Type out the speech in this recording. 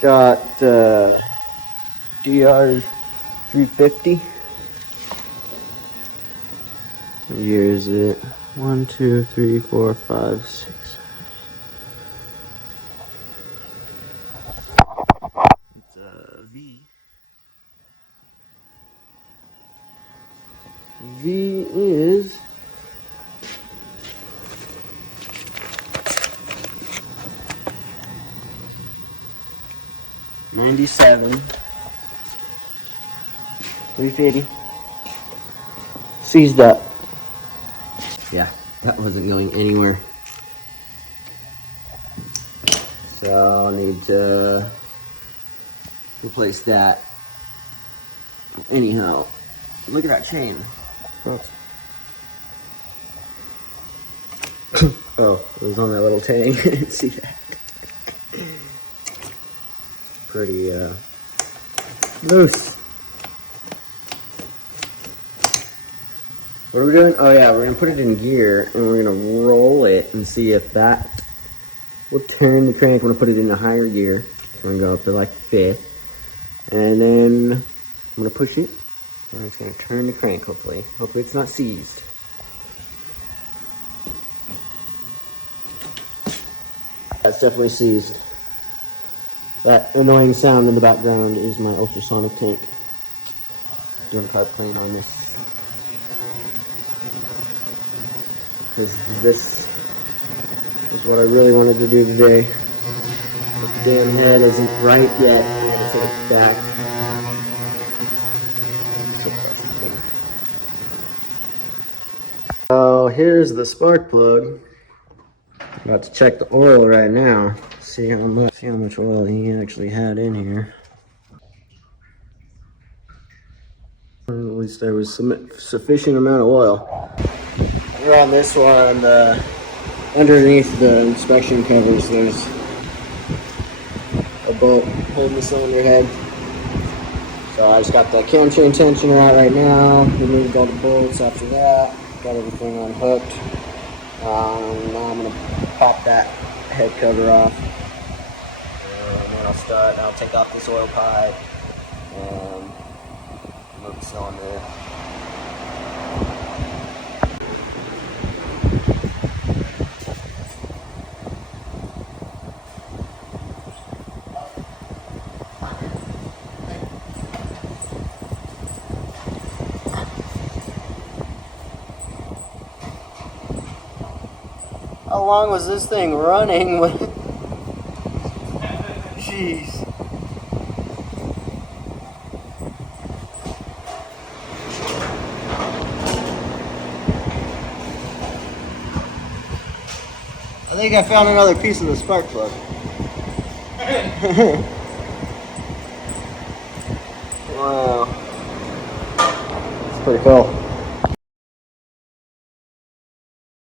Got DR350. What year is it? 1, 2, 3, 4, 5, 6. It's a V. V is '97, 350, seized up. Yeah, that wasn't going anywhere. So I'll need to replace that. Anyhow, look at that chain. Oops. Oh, it was on that little tang. I didn't see that. Pretty loose. What are we doing? Oh yeah, we're gonna put it in gear and we're gonna roll it and see if that will turn the crank. We're gonna put it in a higher gear. We're gonna go up to like 5th. And then I'm gonna push it and it's gonna turn the crank, hopefully. Hopefully it's not seized. That's definitely seized. That annoying sound in the background is my ultrasonic tank. Doing a pipe clean on this. Because this is what I really wanted to do today. But the damn head isn't right yet. I gotta take it back. So here's the spark plug. I'm about to check the oil right now. See how much oil he actually had in here. Or at least there was some sufficient amount of oil. We're on this one. Underneath the inspection covers, there's a bolt holding the cylinder head. So I just got the cam chain tensioner out right now. Removed all the bolts after that. Got everything unhooked. Now I'm gonna pop that head cover off. And then I'll take off this oil pipe and remove the cylinder. How long was this thing running? Jeez. I think I found another piece of the spark plug. Wow. It's pretty cool.